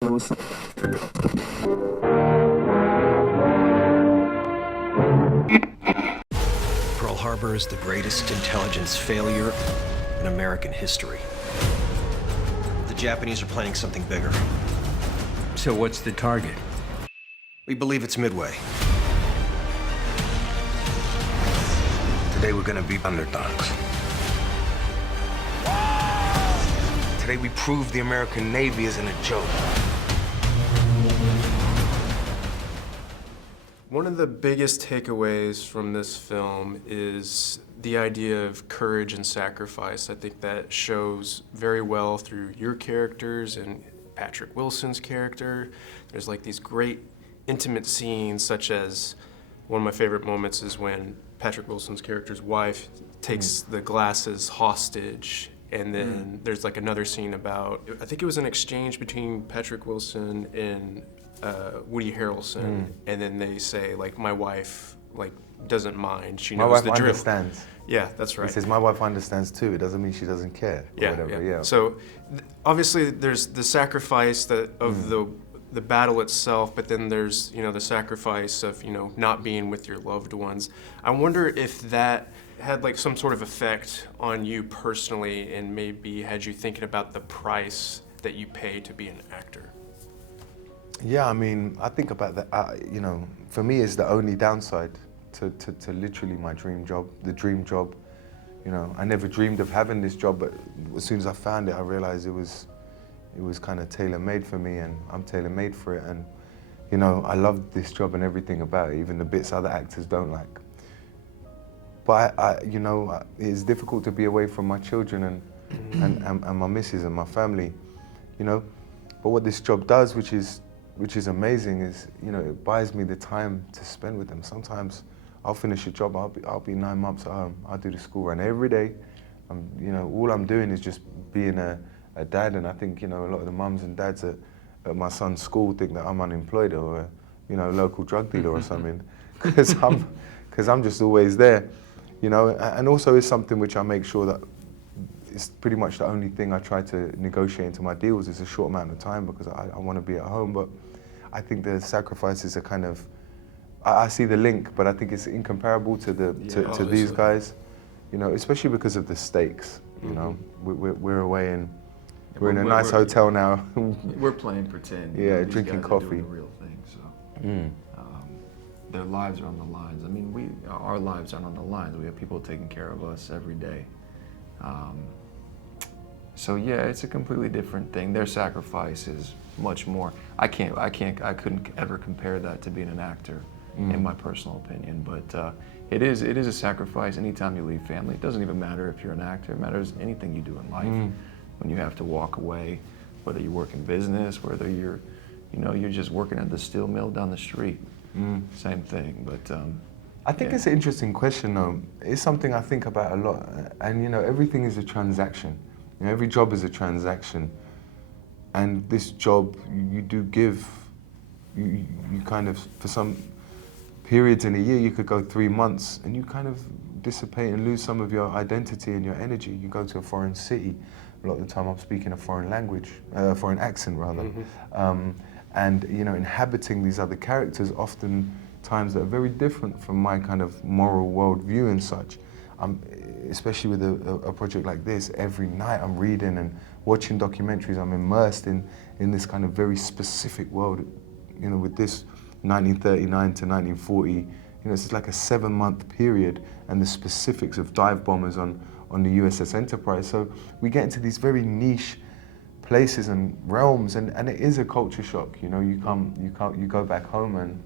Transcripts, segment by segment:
Pearl Harbor is the greatest intelligence failure in American history. The Japanese are planning something bigger. So what's the target? We believe it's Midway. Today we're gonna be underdogs. Today we prove the American Navy isn't a joke. One of the biggest takeaways from this film is the idea of courage and sacrifice. I think that shows very well through your characters and Patrick Wilson's character. There's like these great intimate scenes, such as one of my favorite moments is when Patrick Wilson's character's wife takes the glasses hostage, and then there's like another scene about, I think it was an exchange between Patrick Wilson and Woody Harrelson, and then they say like, my wife like doesn't mind, she knows the drill. My wife understands. Yeah, that's right. He says, my wife understands too. It doesn't mean she doesn't care. Or whatever. Yeah. So obviously there's the sacrifice of the battle itself, but then there's, you know, the sacrifice of, you know, not being with your loved ones. I wonder if that had like some sort of effect on you personally, and maybe had you thinking about the price that you pay to be an actor. Yeah, I mean, I think about that, you know, for me it's the only downside to literally my dream job, the dream job. You know, I never dreamed of having this job, but as soon as I found it, I realized it was kind of tailor-made for me, and I'm tailor-made for it. And, you know, I love this job and everything about it, even the bits other actors don't like. But you know, it's difficult to be away from my children and my missus and my family, you know. But what this job does, which is amazing, is, you know, it buys me the time to spend with them. Sometimes I'll finish a job, I'll be 9 months at home. I'll do the school run every day. You know, all I'm doing is just being a dad, and I think, you know, a lot of the mums and dads at my son's school think that I'm unemployed or, you know, a local drug dealer or something, because I'm just always there, you know. And also it's something which I make sure that it's pretty much the only thing I try to negotiate into my deals is a short amount of time, because I want to be at home. But I think the sacrifices are kind of, I see the link, but I think it's incomparable to to these guys, you know, especially because of the stakes. You know, we're away and we're in a nice hotel now. We're playing pretend. Yeah, you know, drinking these guys coffee. Are doing the real thing, so their lives are on the lines. I mean, our lives aren't on the lines. We have people taking care of us every day. So yeah, it's a completely different thing. Their sacrifice is much more. I couldn't ever compare that to being an actor, in my personal opinion. But it is a sacrifice anytime you leave family. It doesn't even matter if you're an actor. It matters anything you do in life. When you have to walk away, whether you work in business, whether you're just working at the steel mill down the street, same thing. But I think it's an interesting question, though. It's something I think about a lot. And, you know, everything is a transaction. You know, every job is a transaction. And this job, you do give, you kind of, for some periods in a year, you could go 3 months and you kind of dissipate and lose some of your identity and your energy. You go to a foreign city. A lot of the time I'm speaking a foreign language, foreign accent rather. And, you know, inhabiting these other characters often times that are very different from my kind of moral worldview and such. Especially with a project like this, every night I'm reading and watching documentaries. I'm immersed in this kind of very specific world, you know, with this 1939 to 1940. You know, it's like a 7-month period, and the specifics of dive bombers on the USS Enterprise. So we get into these very niche places and realms, and it is a culture shock. You know, you go back home, and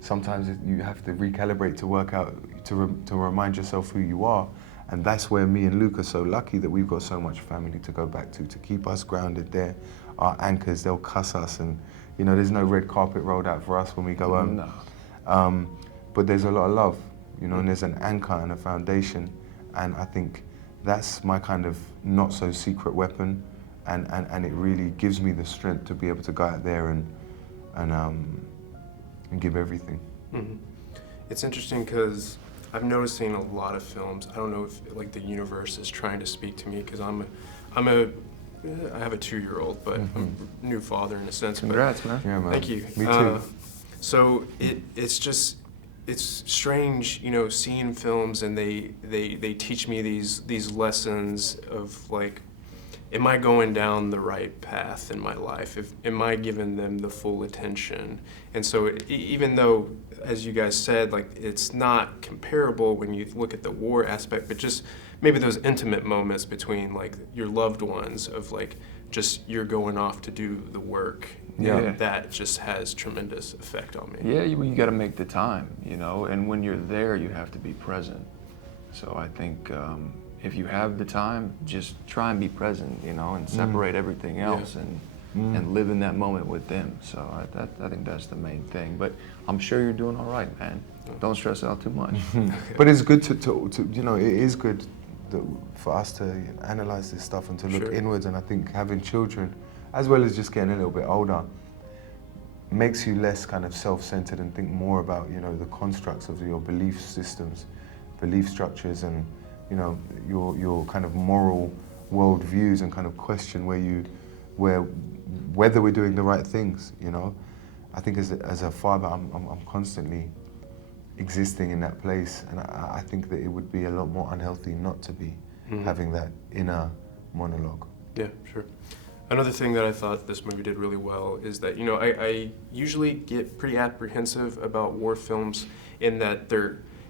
sometimes you have to recalibrate to work out, to remind yourself who you are. And that's where me and Luke are so lucky that we've got so much family to go back to keep us grounded there. Our anchors, they'll cuss us, and, you know, there's no red carpet rolled out for us when we go home. No. But there's a lot of love, you know, and there's an anchor and a foundation. And I think that's my kind of not so secret weapon. And it really gives me the strength to be able to go out there and give everything. It's interesting because I've noticed in a lot of films, I don't know if like the universe is trying to speak to me, because I'm a I have a 2-year-old, but I'm a new father in a sense. Congrats, man. Yeah, man. Thank you. Me too. So it's strange, you know, seeing films and they teach me these lessons of like, am I going down the right path in my life? Am I giving them the full attention? And so even though, as you guys said, like it's not comparable when you look at the war aspect, but just maybe those intimate moments between like your loved ones of like just you're going off to do the work. Yeah. That just has tremendous effect on me. Yeah, you got to make the time, you know, and when you're there, you have to be present. So I think if you have the time, just try and be present, you know, and separate everything else and live in that moment with them. So I think that's the main thing. But I'm sure you're doing all right, man. Don't stress out too much. But it's good to you know, it is good for us to analyze this stuff and to look inwards. And I think having children, as well as just getting a little bit older, makes you less kind of self-centered and think more about, you know, the constructs of your belief systems, belief structures, and, you know, your kind of moral world views, and kind of question whether we're doing the right things, you know. I think as a father, I'm constantly existing in that place, and I think that it would be a lot more unhealthy not to be having that inner monologue. Yeah, sure. Another thing that I thought this movie did really well is that, you know, I usually get pretty apprehensive about war films in that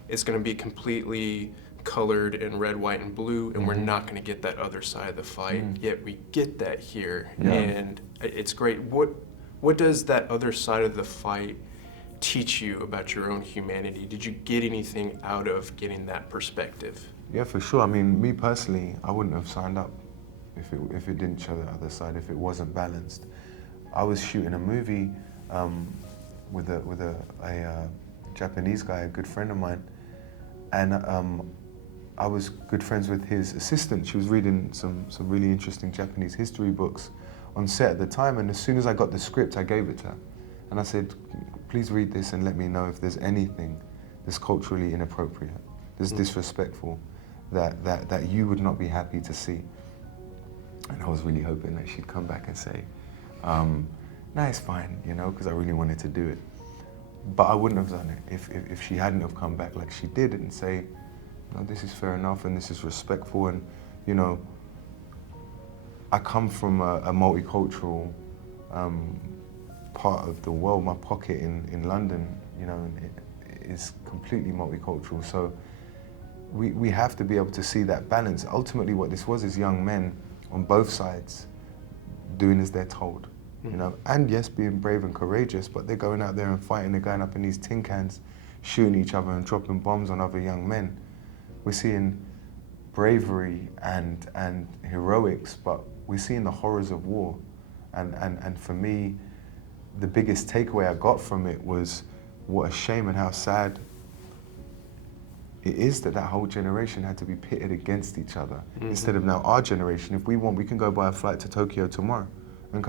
it's going to be completely colored in red, white, and blue, and we're not going to get that other side of the fight. Yet we get that here, and it's great. What does that other side of the fight teach you about your own humanity? Did you get anything out of getting that perspective? Yeah, for sure. I mean, me personally, I wouldn't have signed up if it didn't show the other side, if it wasn't balanced. I was shooting a movie with a Japanese guy, a good friend of mine, and I was good friends with his assistant. She was reading some really interesting Japanese history books on set at the time, and as soon as I got the script, I gave it to her. And I said, please read this and let me know if there's anything that's culturally inappropriate, that's disrespectful, that you would not be happy to see. And I was really hoping that she'd come back and say, no, it's fine, you know, because I really wanted to do it. But I wouldn't have done it if she hadn't have come back like she did and say, no, this is fair enough and this is respectful. And, you know, I come from a multicultural part of the world. My pocket in London, you know, is completely multicultural. So we have to be able to see that balance. Ultimately, what this was is young men on both sides doing as they're told, you know, and yes, being brave and courageous, but they're going out there and fighting. They're going up in these tin cans, shooting each other and dropping bombs on other young men. We're seeing bravery and heroics, but we're seeing the horrors of war. And for me, the biggest takeaway I got from it was what a shame and how sad it is that whole generation had to be pitted against each other. Instead of now our generation, if we want, we can go buy a flight to Tokyo tomorrow and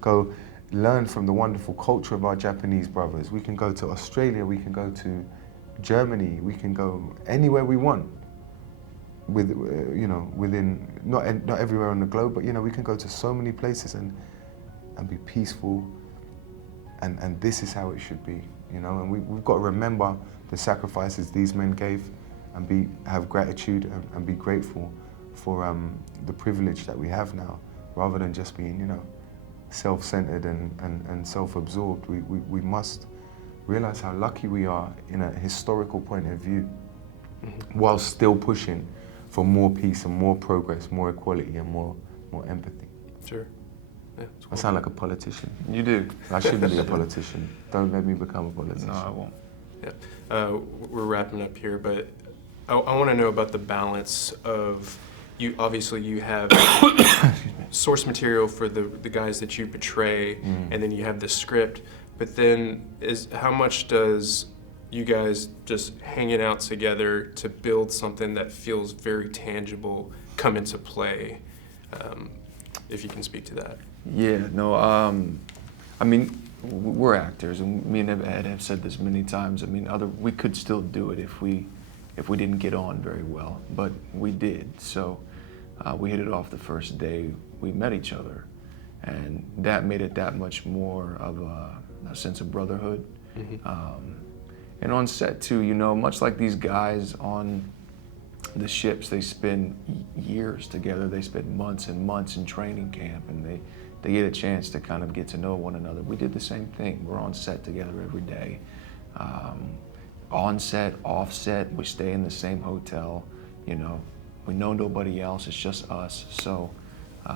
go learn from the wonderful culture of our Japanese brothers. We can go to Australia, we can go to Germany, we can go anywhere we want. With you know, within not everywhere on the globe, but you know, we can go to so many places and be peaceful. And this is how it should be, you know. And we've got to remember the sacrifices these men gave, and have gratitude and be grateful for the privilege that we have now, rather than just being, you know, self-centered and self-absorbed. We must realize how lucky we are in a historical point of view, while still pushing for more peace and more progress, more equality and more empathy. Sure. Yeah, cool. I sound like a politician. You do. I shouldn't be a politician. Don't let me become a politician. No, I won't. Yeah. We're wrapping up here, but I want to know about the balance of you. Obviously, you have source material for the guys that you portray, and then you have the script. But then, how much does you guys just hanging out together to build something that feels very tangible come into play? If you can speak to that. Yeah, no, I mean, we're actors, and me and Ed have said this many times. I mean, we could still do it if we didn't get on very well, but we did. So We hit it off the first day we met each other, and that made it that much more of a sense of brotherhood. And on set too, you know, much like these guys on the ships, they spend years together. They spend months and months in training camp, and they get a chance to kind of get to know one another. We did the same thing. We're on set together every day. On set, off set, we stay in the same hotel. You know, we know nobody else. It's just us. So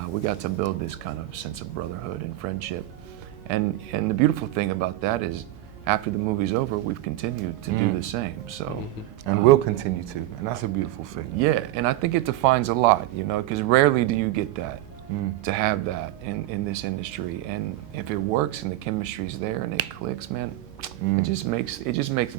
we got to build this kind of sense of brotherhood and friendship. And the beautiful thing about that is, after the movie's over, we've continued to do the same. So, And we'll continue to, and that's a beautiful thing. yeah, and I think it defines a lot, you know, because rarely do you get that, to have that in this industry. And if it works and the chemistry's there and it clicks, man, it just makes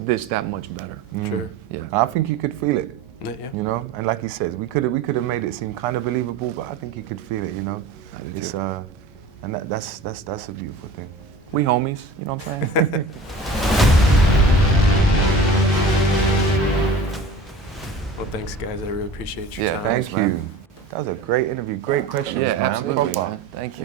this that much better. Sure. Yeah. I think you could feel it. Yeah. You know, and like he says, we could have made it seem kind of believable, but I think you could feel it. You know, I do it's too. and that's a beautiful thing. We homies, you know what I'm saying? Well, thanks, guys. I really appreciate your Yeah, time. thanks, Thank man. you. That was a great interview. Great questions, Yeah, man. absolutely, Proper. man. Thank you.